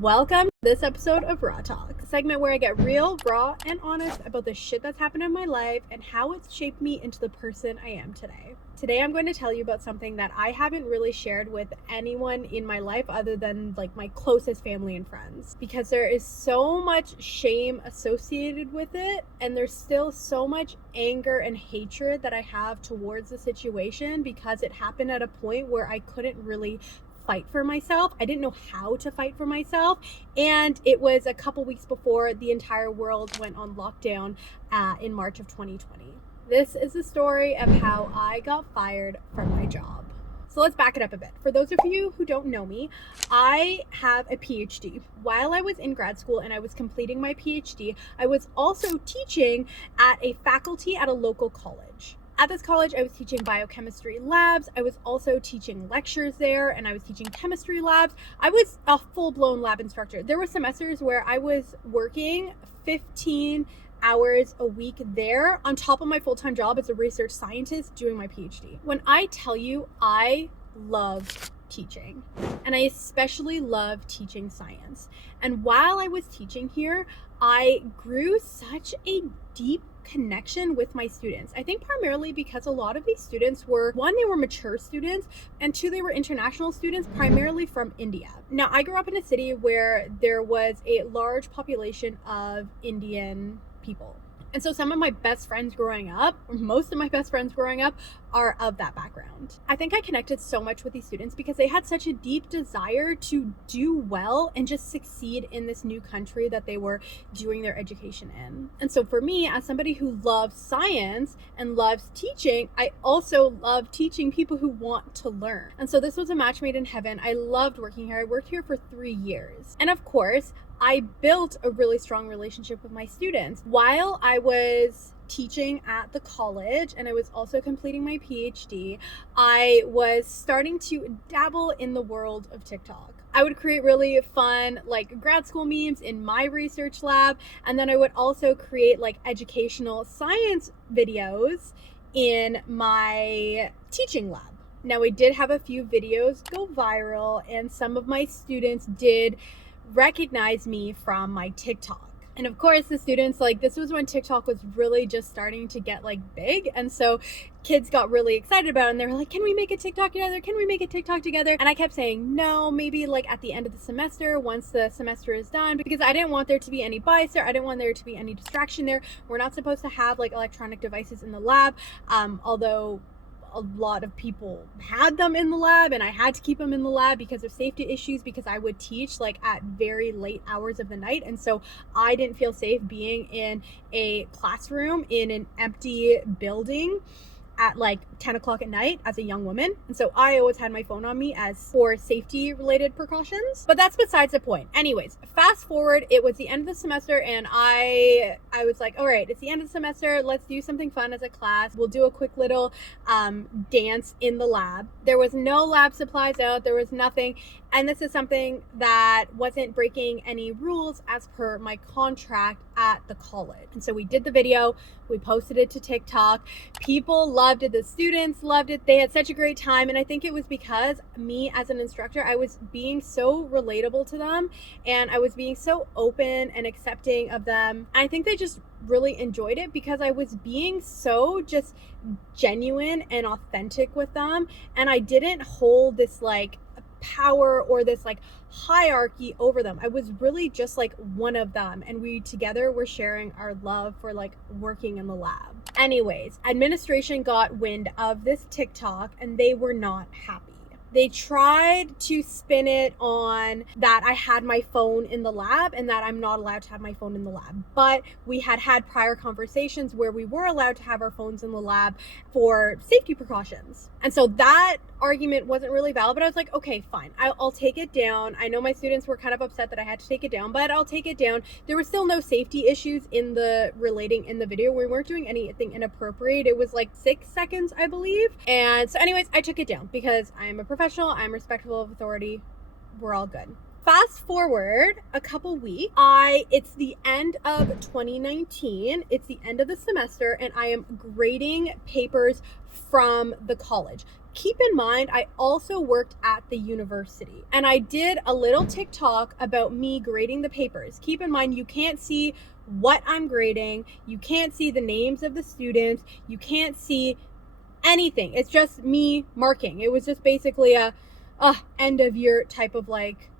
Welcome to this episode of Raw Talk, a segment where I get real, raw, and honest about the shit that's happened in my life and how it's shaped me into the person I am today. Today I'm going to tell you about something that I haven't really shared with anyone in my life other than like my closest family and friends, because there is so much shame associated with it, and there's still so much anger and hatred that I have towards the situation because it happened at a point where I couldn't really fight for myself. I didn't know how to fight for myself, and it was a couple weeks before the entire world went on lockdown in March of 2020. This is the story of how I got fired from my job. So let's back it up a bit. For those of you who don't know me, I have a PhD. While I was in grad school and I was completing my PhD, I was also teaching at a faculty at a local college. At this college, I was teaching biochemistry labs. I was also teaching lectures there, and I was teaching chemistry labs. I was a full-blown lab instructor. There were semesters where I was working 15 hours a week there on top of my full-time job as a research scientist doing my PhD. When I tell you I love teaching, and I especially love teaching science. And while I was teaching here, I grew such a deep connection with my students. I think primarily because a lot of these students were, one, they were mature students, and two, they were international students, primarily from India. Now, I grew up in a city where there was a large population of Indian people. And so some of my best friends growing up, or most of my best friends growing up, are of that background. I think I connected so much with these students because they had such a deep desire to do well and just succeed in this new country that they were doing their education in. And so for me, as somebody who loves science and loves teaching, I also love teaching people who want to learn. And so this was a match made in heaven. I loved working here. I worked here for 3 years. And of course, I built a really strong relationship with my students while I was teaching at the college, and I was also completing my PhD. I was starting to dabble in the world of TikTok. I would create really fun like grad school memes in my research lab, and then I would also create like educational science videos in my teaching lab. Now, I did have a few videos go viral, and some of my students did recognize me from my TikTok. And of course, the students, like, this was when TikTok was really just starting to get like big, and so kids got really excited about it, and they were like, can we make a TikTok together? Can we make a TikTok together? And I kept saying no, maybe like at the end of the semester, once the semester is done, because I didn't want there to be any bias there. I didn't want there to be any distraction there. We're not supposed to have like electronic devices in the lab, although a lot of people had them in the lab, and I had to keep them in the lab because of safety issues, because I would teach like at very late hours of the night, and so I didn't feel safe being in a classroom in an empty building at like 10 o'clock at night as a young woman. And so I always had my phone on me as for safety related precautions, but that's besides the point. Anyways, fast forward, it was the end of the semester, and I was like, all right, it's the end of the semester, let's do something fun as a class. We'll do a quick little dance in the lab. There was no lab supplies out, there was nothing. And this is something that wasn't breaking any rules as per my contract at the college. And so we did the video, we posted it to TikTok. People loved it, the students loved it. They had such a great time. And I think it was because me as an instructor, I was being so relatable to them, and I was being so open and accepting of them. I think they just really enjoyed it because I was being so just genuine and authentic with them. And I didn't hold this like power or this like hierarchy over them. I was really just like one of them, and we together were sharing our love for like working in the lab. Anyways, administration got wind of this TikTok, and they were not happy. They tried to spin it on that I had my phone in the lab and that I'm not allowed to have my phone in the lab. But we had prior conversations where we were allowed to have our phones in the lab for safety precautions. And so that argument wasn't really valid, but I was like, okay, fine, I'll take it down. I know my students were kind of upset that I had to take it down, but I'll take it down. There was still no safety issues in the video. We weren't doing anything inappropriate. It was like 6 seconds, I believe. And so anyways, I took it down because I'm a professional, I'm respectful of authority, we're all good. Fast forward a couple weeks, it's the end of 2019, it's the end of the semester, and I am grading papers from the college. keep in mind, I also worked at the university and I did a little TikTok about me grading the papers. Keep in mind, you can't see what I'm grading. You can't see the names of the students. You can't see anything. It's just me marking. It was just basically a end of year type of like,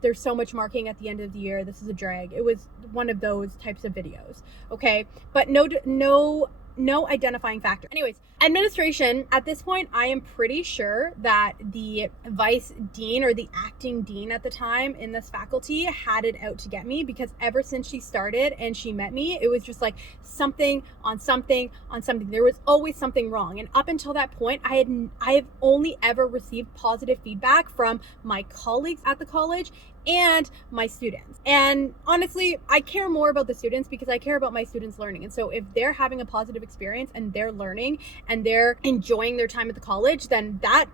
there's so much marking at the end of the year. This is a drag. It was one of those types of videos. Okay. But no identifying factor. Anyways, administration, at this point, I am pretty sure that the vice dean or the acting dean at the time in this faculty had it out to get me, because ever since she started and she met me, it was just like something on something on something. There was always something wrong. And up until that point, I have only ever received positive feedback from my colleagues at the college and my students. And honestly, I care more about the students because I care about my students learning. And so if they're having a positive experience and they're learning and they're enjoying their time at the college, then that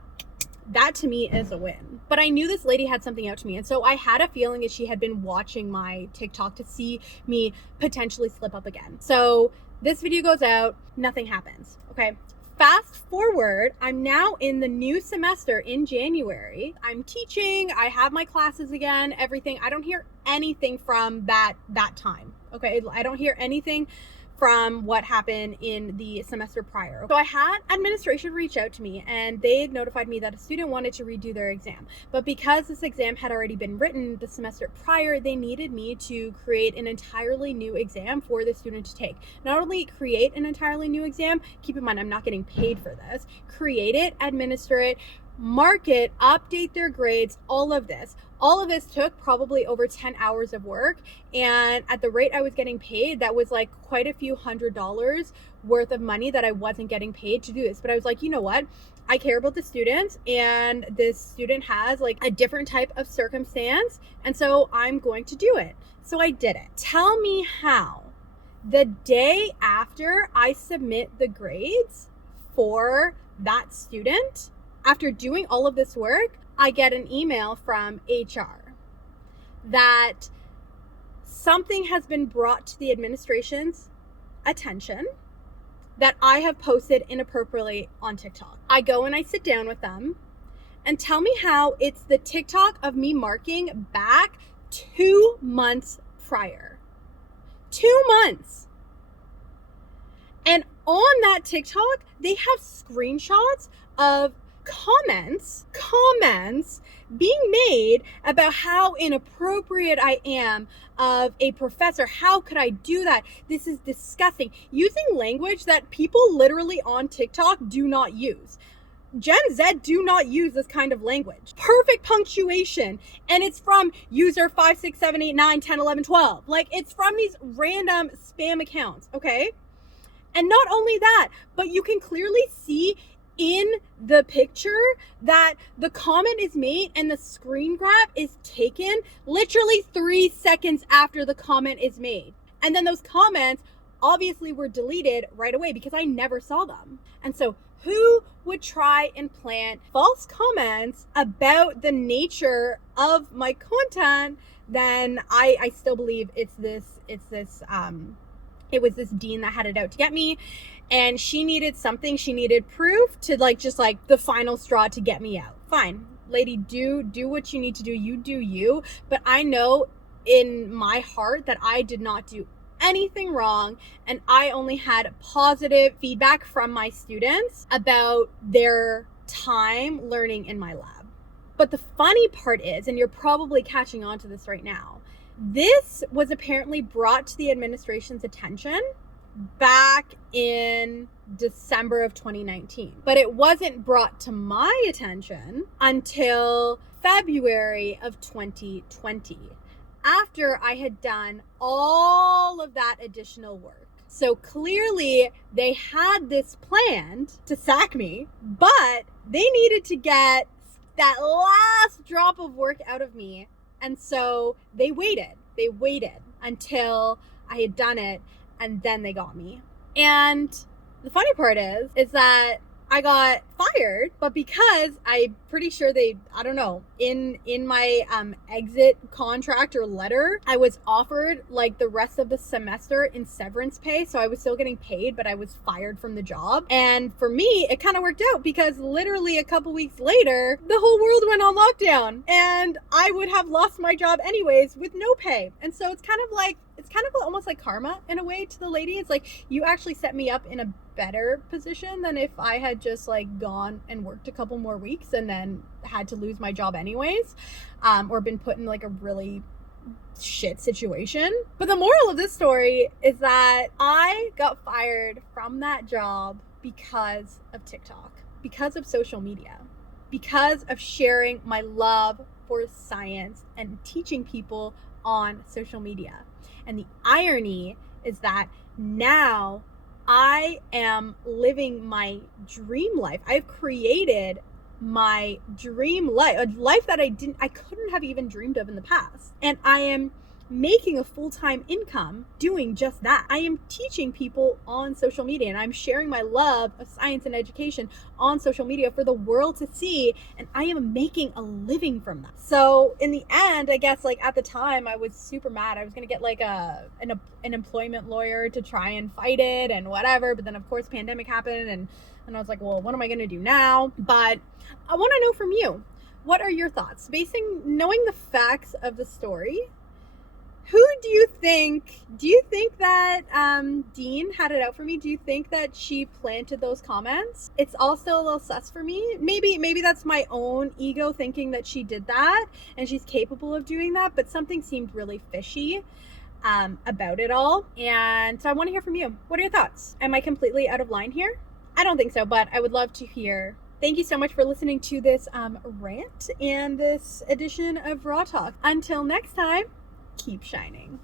to me is a win. But I knew this lady had something out to me. And so I had a feeling that she had been watching my TikTok to see me potentially slip up again. So this video goes out, nothing happens. Okay. Fast forward, I'm now in the new semester in January. I'm teaching, I have my classes again, everything. I don't hear anything from that time. Okay, I don't hear anything from what happened in the semester prior. So I had administration reach out to me and they had notified me that a student wanted to redo their exam. But because this exam had already been written the semester prior, they needed me to create an entirely new exam for the student to take. Not only create an entirely new exam, keep in mind, I'm not getting paid for this, create it, administer it, mark it, update their grades, all of this. All of this took probably over 10 hours of work. And at the rate I was getting paid, that was like quite a few $100s worth of money that I wasn't getting paid to do this. But I was like, you know what? I care about the students and this student has like a different type of circumstance. And so I'm going to do it. So I did it. Tell me how the day after I submit the grades for that student, after doing all of this work, I get an email from HR that something has been brought to the administration's attention that I have posted inappropriately on TikTok. I go and I sit down with them and tell me how it's the TikTok of me marking back 2 months prior. 2 months. And on that TikTok, they have screenshots of comments being made about how inappropriate I am of a professor. How could I do that? This is disgusting. Using language that people literally on TikTok do not use. Gen Z do not use this kind of language. Perfect punctuation. And it's from user 5, 6, 7, 8, 9, 10, 11, 12. Like, it's from these random spam accounts, okay? And not only that, but you can clearly see in the picture that the comment is made and the screen grab is taken literally 3 seconds after the comment is made. And then those comments obviously were deleted right away because I never saw them. And so who would try and plant false comments about the nature of my content? Then I still believe it was this dean that had it out to get me. And she needed something. She needed proof to just the final straw to get me out. Fine, lady, do what you need to do. You do you. But I know in my heart that I did not do anything wrong. And I only had positive feedback from my students about their time learning in my lab. But the funny part is, and you're probably catching on to this right now, this was apparently brought to the administration's attention back in December of 2019. But it wasn't brought to my attention until February of 2020, after I had done all of that additional work. So clearly they had this planned to sack me, but they needed to get that last drop of work out of me. And so they waited until I had done it, and then they got me. And the funny part is that I got fired, but because I'm pretty sure I don't know, in my exit contract or letter, I was offered like the rest of the semester in severance pay, so I was still getting paid, but I was fired from the job. And for me, it kind of worked out because literally a couple weeks later, the whole world went on lockdown and I would have lost my job anyways with no pay. And so it's kind of almost like karma in a way to the lady. It's like, you actually set me up in a better position than if I had just like gone and worked a couple more weeks and then had to lose my job anyways, or been put in like a really shit situation. But the moral of this story is that I got fired from that job because of TikTok, because of social media, because of sharing my love for science and teaching people on social media. And the irony is that now I am living my dream life. I've created my dream life, a life that I couldn't have even dreamed of in the past. And I am making a full-time income doing just that. I am teaching people on social media, and I'm sharing my love of science and education on social media for the world to see, and I am making a living from that. So in the end, I guess like at the time I was super mad. I was going to get like an employment lawyer to try and fight it and whatever, but then of course pandemic happened, and I was like, well, what am I going to do now? But I want to know from you, what are your thoughts? Knowing the facts of the story, who do you think that Dean had it out for me? Do you think that she planted those comments? It's also a little sus for me. Maybe that's my own ego thinking that she did that and she's capable of doing that, but something seemed really fishy about it all. And so I want to hear from you. What are your thoughts? Am I completely out of line here? I don't think so, but I would love to hear. Thank you so much for listening to this rant and this edition of Raw Talk. Until next time, keep shining.